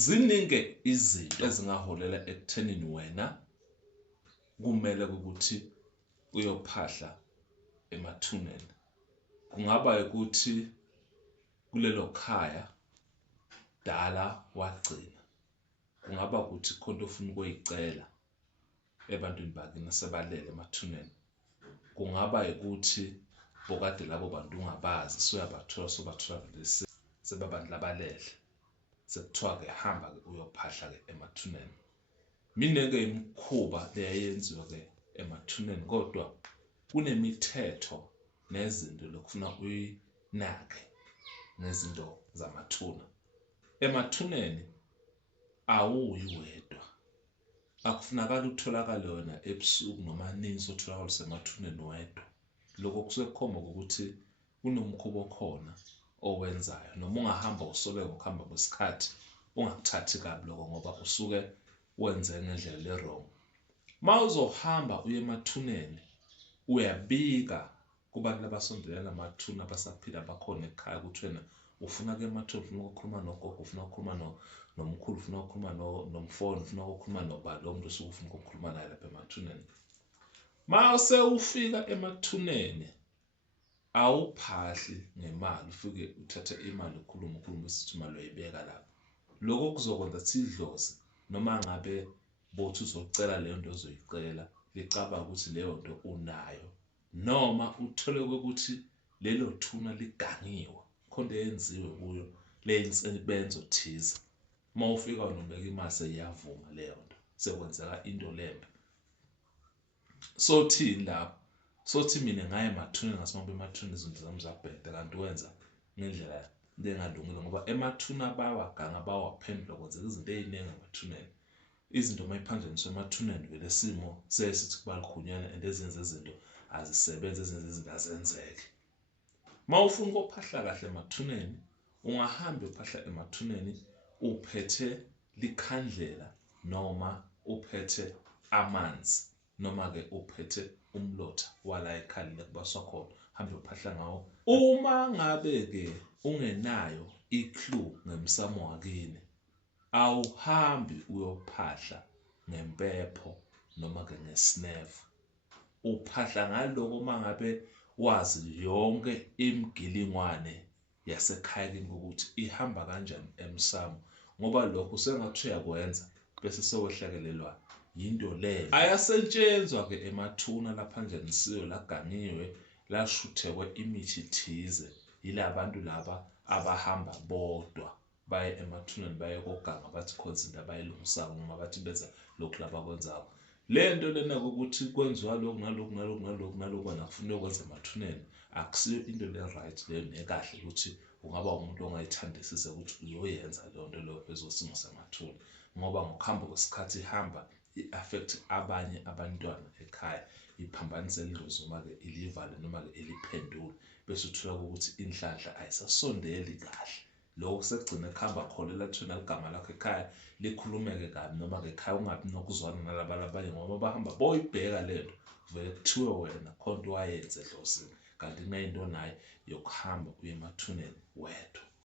Ziningi izinto ezingaholela ekuthenini wena kumele ukuthi uyophahla emathuneni. Kungaba ukuthi kulelo khaya dala wagcina. Kungaba ukuthi khona ofuna ukuyicela ebantwini bakini sebalele emathuneni. Kungaba ukuthi bokade labo bantu ungabazi sobathola lesi sebabantu labalele. Sekuthiwa ke hamba ke uyophahla ke emathuneni. Mineke imikhuba leyenziwa ke emathuneni, kodwa kunemithetho nezinto lokufuna uyinake nezinto zamathuna. Emathuneni awuyi wedwa. Akufunakala utholakale wena ebusuku noma nini sotholakala usemathuneni wedwa. Lokho kusuke kukhomba ukuthi kunomkhuba okhona owenzayo, noma ungahamba usoleka ngokuhamba kwesikhathi ungakuthathi kabi lokho ngoba usuke wenze ngendlela le-wrong. Mawuzohamba uye emathuneni uyabika kubantu abasondelene namathuna abasaphila abakhona ekhaya ukuthi wena ufuna ke emathuneni, ufuna ukukhuluma nogogo, ufuna ukukhuluma nomkhulu, ufuna ukukhuluma nomfowenu, ufuna ukukhuluma nobani lo muntu osuke ufuna ukukhuluma naye lapha emathuneni. Mase ufika emathuneni awuphahli ngemali, ufike uthathe imali ukhuluma isithi imali uyayibeka lapho. Lokho kuzokwenza sidlozi noma ngabe bothi uzocela leyo nto ozoyicela licabanga ukuthi leyo nto unayo, noma uthole ukuthi lelo thuna ligangiwe khona yenziwe kuyo lensebenzo thize. Mawufika unobeka imali seyiyavuma leyo nto, sekwenzeka into lembe. Sothini lapho? Sothi mina ngaye emathuneni ngasimamba emathuneni izinto zami zabheda, kanti wenza ngendlela engalungile ngoba emathuna bayawaganga bawaphendula kwenzeka izinto eziningi emathuneni. Izinto mayiphanjaniswa emathuneni vele isimo sesithi kubalukhunyanwa and ezenza izinto azisebenzi, ezenza izinto azenzeki. Mawufuna ukuphahla kahle emathuneni, ungahamba uphahla emathuneni uphethe likhandlela noma uphethe amanzi noma ke uphethe umlotha wala ekhaya kubaswa khona, hambe uphahla ngawo. Uma ngabe ke ungenayo i-clue ngemsamo wakini, awuhambi uyophahla ngempepho noma ke ngesnefu. Uphahla ngaloko uma ngabe wazi yonke imigilingwane yasekhaya kini ukuthi ihamba kanjani emsamo, ngoba lokho sengathi uyakwenza bese sewehlekelelwa yinto le. Ayasetshenzwa ke emathuna laphanjanisiwe, laganiwe, lashuthekwe imithi thize yilabantu laba abahamba bodwa baye emathuneni baye kokuganga bathi khona izinto abayilungisayo noma bathi benza lokhu labakwenzayo. Le nto lena ukuthi kwenziwa lokhu nalokhu wena kufuna ukwenza emathuneni akusiyo into le-right leyo nekahle ukuthi ungaba umuntu ongayithandisisa ukuthi uyoyenza leyo nto leyo ezosimo semathuna, ngoba ngokuhamba kwesikhathi ihamba i-affect abanye abantwana ekhaya, iphambanise idlozi noma ke ilivale noma ke iliphendule, bese uthola ukuthi inhlanhla ayisasondeli kahle. Lokho sekugcina kuhamba kholela thina igama lakho ekhaya likhulumeke kabi noma ke ekhaya ungabi nokuzwana nalaba abanye ngoba bahamba boyibheka lento vele kuthiwe wena khona into wayenze edlozini, kanti kunayinto naye yokuhamba uye emathuneni wedwa.